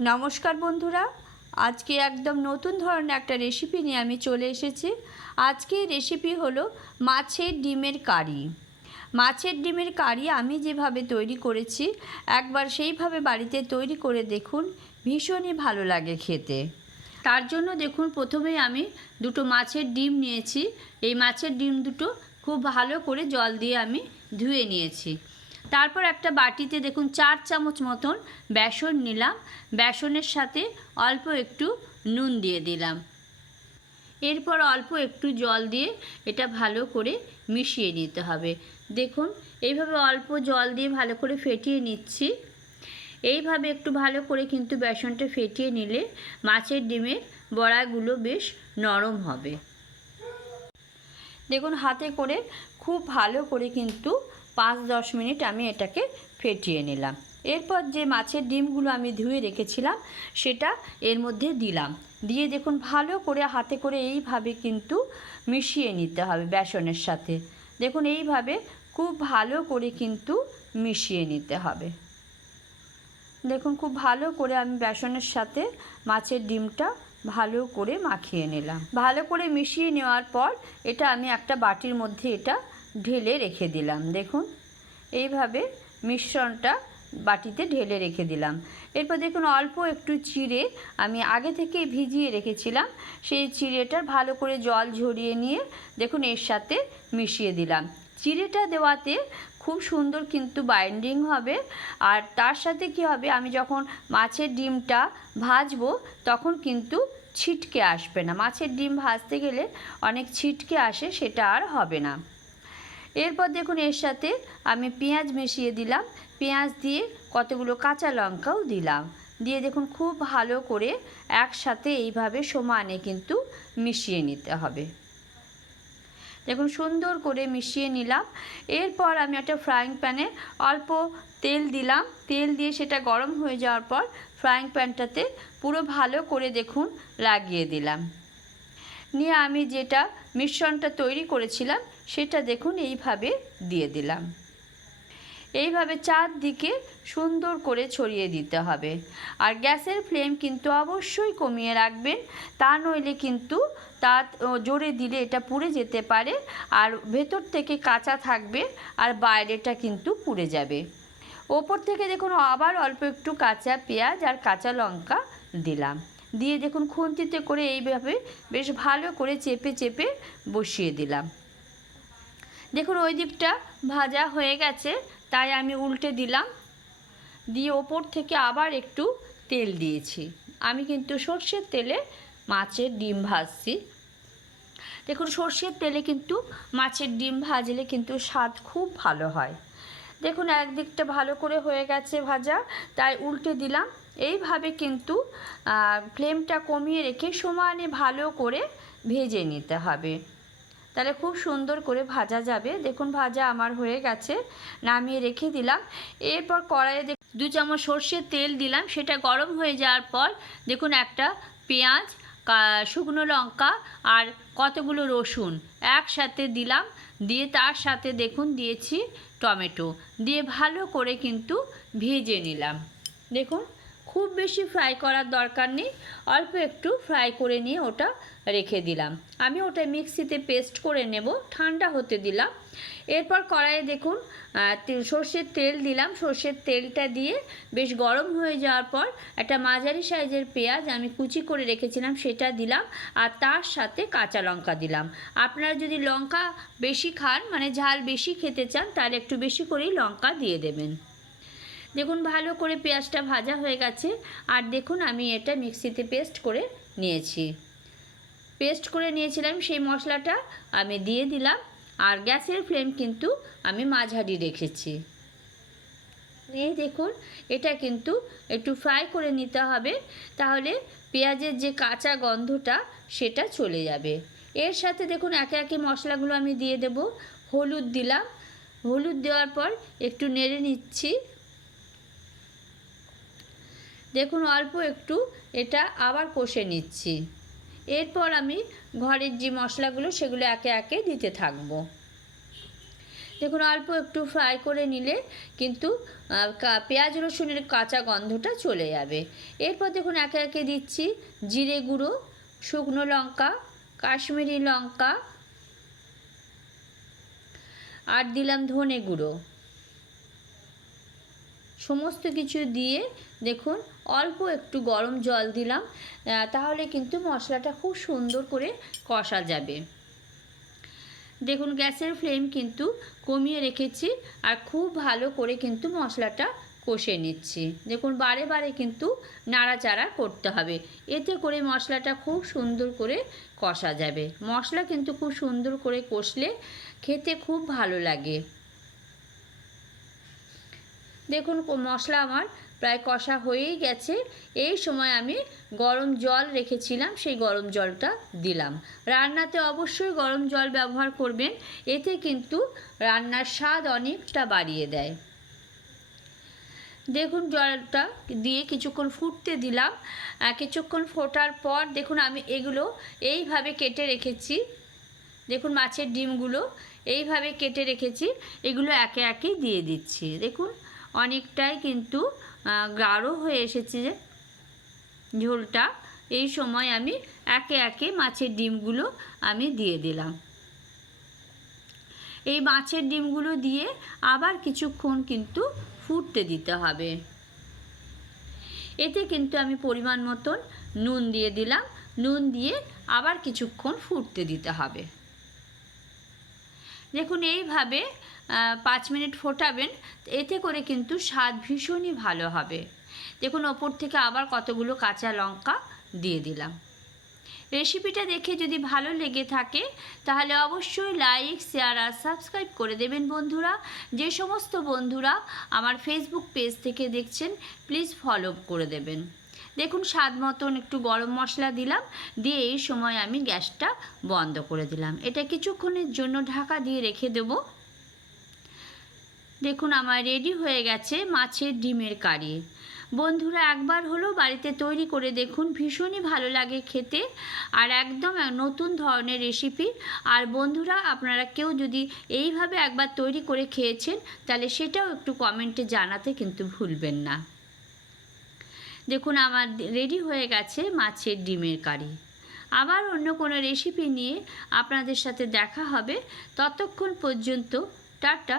নমস্কার বন্ধুরা। আজকে একদম নতুন ধরনের একটা রেসিপি নিয়ে আমি চলে এসেছি। আজকে রেসিপি হলো মাছের ডিমের কারি। মাছের ডিমের কারি আমি যেভাবে তৈরি করেছি, একবার সেইভাবে বাড়িতে তৈরি করে দেখুন, ভীষণই ভালো লাগে খেতে। তার জন্য দেখুন, প্রথমেই আমি দুটো মাছের ডিম নিয়েছি। এই মাছের ডিম দুটো খুব ভালো করে জল দিয়ে আমি ধুয়ে নিয়েছি। তারপর একটা বাটিতে দেখুন চার চামচ মতন বেসন নিলাম। বেসনের সাথে অল্প একটু নুন দিয়ে দিলাম। এরপর অল্প একটু জল দিয়ে এটা ভালো করে মিশিয়ে নিতে হবে। দেখুন, এইভাবে অল্প জল দিয়ে ভালো করে ফেটিয়ে নিচ্ছি। এইভাবে একটু ভালো করে কিন্তু বেসনটা ফেটিয়ে নিলে মাছের ডিমের বড়াগুলো বেশ নরম হবে। দেখুন, হাতে করে খুব ভালো করে কিন্তু পাঁচ দশ মিনিট আমি এটাকে ফেটিয়ে নিলাম। এরপর যে মাছের ডিমগুলো আমি ধুয়ে রেখেছিলাম, সেটা এর মধ্যে দিলাম। দিয়ে দেখুন, ভালো করে হাতে করে এইভাবে কিন্তু মিশিয়ে নিতে হবে বেসনের সাথে। দেখুন, এইভাবে খুব ভালো করে কিন্তু মিশিয়ে নিতে হবে। দেখুন, খুব ভালো করে আমি বেসনের সাথে মাছের ডিমটা ভালো করে মাখিয়ে নিলাম। ভালো করে মিশিয়ে নেওয়ার পর এটা আমি একটা বাটির মধ্যে এটা ঢেলে রেখে দিলাম, দেখুন। এইভাবে মিশ্রণটা বাটিতে ঢেলে রেখে দিলাম। এরপর দেখুন, অল্প একটু চিড়ে আমি আগে থেকে ভিজিয়ে রেখেছিলাম, সেই চিড়েটার ভালো করে জল ঝরিয়ে নিয়ে দেখুন, এর সাথে মিশিয়ে দিলাম। চিড়েটা দেওয়াতে খুব সুন্দর কিন্তু বাইন্ডিং হবে, আর তার সাথে কি হবে, আমি যখন মাছের ডিমটা ভাজবো তখন কিন্তু ছিটকে আসবে না। মাছের ডিম ভাজতে গেলে অনেক ছিটকে আসে, সেটা আর হবে না। এরপর দেখুন এর সাথে আমি পেঁয়াজ মিশিয়ে দিলাম। পেঁয়াজ দিয়ে কতগুলো কাঁচা লঙ্কাও দিলাম। দিয়ে দেখুন খুব ভালো করে একসাথে এইভাবে সমানে কিন্তু মিশিয়ে নিতে হবে। দেখুন সুন্দর করে মিশিয়ে নিলাম। এরপর আমি একটা ফ্রাইং প্যানে অল্প তেল দিলাম। তেল দিয়ে সেটা গরম হয়ে যাওয়ার পর ফ্রাইং প্যানটাতে পুরো ভালো করে দেখুন লাগিয়ে দিলাম। নিয়ে আমি যেটা মিশ্রণটা তৈরি করেছিলাম, সেটা দেখুন এইভাবে দিয়ে দিলাম। এইভাবে চারদিকে সুন্দর করে ছড়িয়ে দিতে হবে। আর গ্যাসের ফ্লেম কিন্তু অবশ্যই কমিয়ে রাখবেন, তা নইলে কিন্তু তা জোরে দিলে এটা পুড়ে যেতে পারে, আর ভেতর থেকে কাঁচা থাকবে আর বাইরেটা কিন্তু পুড়ে যাবে। ওপর থেকে দেখুন আবার অল্প একটু কাঁচা পেঁয়াজ আর কাঁচা লঙ্কা দিলাম। দিয়ে দেখুন খুন্তিতে করে এইভাবে বেশ ভালো করে চেপে চেপে বসিয়ে দিলাম। দেখুন ওই দিকটা ভাজা হয়ে গেছে, তাই আমি উল্টে দিলাম। দিয়ে ওপর থেকে আবার একটু তেল দিয়েছি। আমি কিন্তু সর্ষের তেলে মাছের ডিম ভাজছি। দেখুন সর্ষের তেলে কিন্তু মাছের ডিম ভাজলে কিন্তু স্বাদ খুব ভালো হয়। দেখুন একদিকটা ভালো করে হয়ে গেছে ভাজা, তাই উল্টে দিলাম। এইভাবে কিন্তু ফ্লেমটা কমিয়ে রেখে সমানে ভালো করে ভেজে নিতে হবে। তাহলে খুব সুন্দর করে ভাজা যাবে। দেখুন, ভাজা আমার হয়ে গেছে। নামিয়ে রেখে দিলাম। এরপর কড়াইয়ে দেখ, দু চামচ সর্ষের তেল দিলাম। সেটা গরম হয়ে যাওয়ার পর দেখুন, একটা পেঁয়াজ শুকনো লঙ্কা আর কতগুলো রসুন একসাথে দিলাম। দিয়ে তার সাথে দেখুন, দিয়েছি টমেটো। দিয়ে ভালো করে কিন্তু ভেজে নিলাম। দেখুন খুব বেশি ফ্রাই করার দরকার নেই। অল্প একটু ফ্রাই করে নিয়ে ওটা রেখে দিলাম। আমি ওটা মিক্সিতে পেস্ট করে নেব, ঠান্ডা হতে দিলাম। এরপর কড়াইয়ে দেখুন সর্ষের তেল দিলাম। সর্ষের তেলটা দিয়ে বেশ গরম হয়ে যাওয়ার পর একটা মাঝারি সাইজের পেঁয়াজ আমি কুচি করে রেখেছিলাম, সেটা দিলাম আর তার সাথে কাঁচা লঙ্কা দিলাম। আপনারা যদি লঙ্কা বেশি খান মানে ঝাল বেশি খেতে চান, তাহলে একটু বেশি করেই লঙ্কা দিয়ে দেবেন। দেখুন ভালো করে পেঁয়াজটা ভাজা হয়ে গেছে। আর দেখুন আমি এটা মিক্সিতে পেস্ট করে নিয়েছি। পেস্ট করে নিয়েছিলাম সেই মশলাটা আমি দিয়ে দিলাম। আর গ্যাসের ফ্লেম কিন্তু আমি মাঝারি রেখেছি। এই দেখুন, এটা কিন্তু একটু ফ্রাই করে নিতে হবে। তাহলে পেঁয়াজের যে কাঁচা গন্ধটা, সেটা চলে যাবে। এর সাথে দেখুন একে একে মশলাগুলো আমি দিয়ে দেব। হলুদ দিলাম। হলুদ দেওয়ার পর একটু নেড়ে নিচ্ছি। দেখুন অল্প একটু এটা আবার কষে নিচ্ছি। এরপর আমি ঘরের যে মশলাগুলো সেগুলো একে একে দিতে থাকব। দেখুন অল্প একটু ফ্রাই করে নিলে কিন্তু পেঁয়াজ রসুনের কাঁচা গন্ধটা চলে যাবে। এরপর দেখুন একে একে দিচ্ছি জিরে গুঁড়ো, শুকনো লঙ্কা, কাশ্মীরি লঙ্কা, আর দিলাম ধনে গুঁড়ো। সমস্ত কিছু দিয়ে দেখুন, অল্প একটু গরম জল দিলাম তাহলে কিন্তু মশলাটা খুব সুন্দর করে কষা যাবে। দেখুন, গ্যাসের ফ্লেম কিন্তু কমিয়ে রেখেছি আর খুব ভালো করে কিন্তু মশলাটা কষে নিচ্ছি। দেখুন, বারে বারে কিন্তু নাড়াচাড়া করতে হবে, এতে করে মশলাটা খুব সুন্দর করে কষা যাবে। মশলা কিন্তু খুব সুন্দর করে কষলে খেতে খুব ভালো লাগে। দেখুন মশলা আমার প্রায় কষা হয়েই গেছে। এই সময় আমি গরম জল রেখেছিলাম, সেই গরম জলটা দিলাম। রান্নাতে অবশ্যই গরম জল ব্যবহার করবেন, এতে কিন্তু রান্নার স্বাদ অনেকটা বাড়িয়ে দেয়। দেখুন জলটা দিয়ে কিছুক্ষণ ফুটতে দিলাম। কিছুক্ষণ ফোটার পর দেখুন আমি এগুলো এইভাবে কেটে রেখেছি। দেখুন মাছের ডিমগুলো এইভাবে কেটে রেখেছি, এগুলো একে একে দিয়ে দিচ্ছি। দেখুন অনেকটাই কিন্তু গাঢ় হয়ে এসেছে যে ঝোলটা। এই সময় আমি একে একে মাছের ডিমগুলো আমি দিয়ে দিলাম। এই মাছের ডিমগুলো দিয়ে আবার কিছুক্ষণ কিন্তু ফুটতে দিতে হবে। এতে কিন্তু আমি পরিমাণ মতন নুন দিয়ে দিলাম। নুন দিয়ে আবার কিছুক্ষণ ফুটতে দিতে হবে। দেখুন, এইভাবে পাঁচ মিনিট ফোটাবেন, এতে করে কিন্তু স্বাদ ভীষণই ভালো হবে। দেখুন, ওপর থেকে আবার কতগুলো কাঁচা লঙ্কা দিয়ে দিলাম। রেসিপিটা দেখে যদি ভালো লেগে থাকে, তাহলে অবশ্যই লাইক, শেয়ার আর সাবস্ক্রাইব করে দেবেন বন্ধুরা। যে সমস্ত বন্ধুরা আমার ফেসবুক পেজ থেকে দেখছেন প্লিজ ফলো করে দেবেন। দেখুন, স্বাদ মতন একটু গরম মশলা দিলাম, দিয়ে এই সময় আমি গ্যাসটা বন্ধ করে দিলাম। এটা কিছুক্ষণের জন্য ঢাকা দিয়ে রেখে দেবো। দেখুন, আমার রেডি হয়ে গেছে মাছের ডিমের কারি। বন্ধুরা, একবার হলো বাড়িতে তৈরি করে দেখুন, ভীষণই ভালো লাগে খেতে। আর একদম নতুন ধরনের রেসিপি আর বন্ধুরা, আপনারা কেউ যদি এইভাবে একবার তৈরি করে খেয়েছেন, তাহলে সেটাও একটু কমেন্টে জানাতে কিন্তু ভুলবেন না। দেখুন, আমার রেডি হয়ে গেছে মাছের ডিমের কারি। আবার অন্য কোনো রেসিপি নিয়ে আপনাদের সাথে দেখা হবে। ততক্ষণ পর্যন্ত টাটা।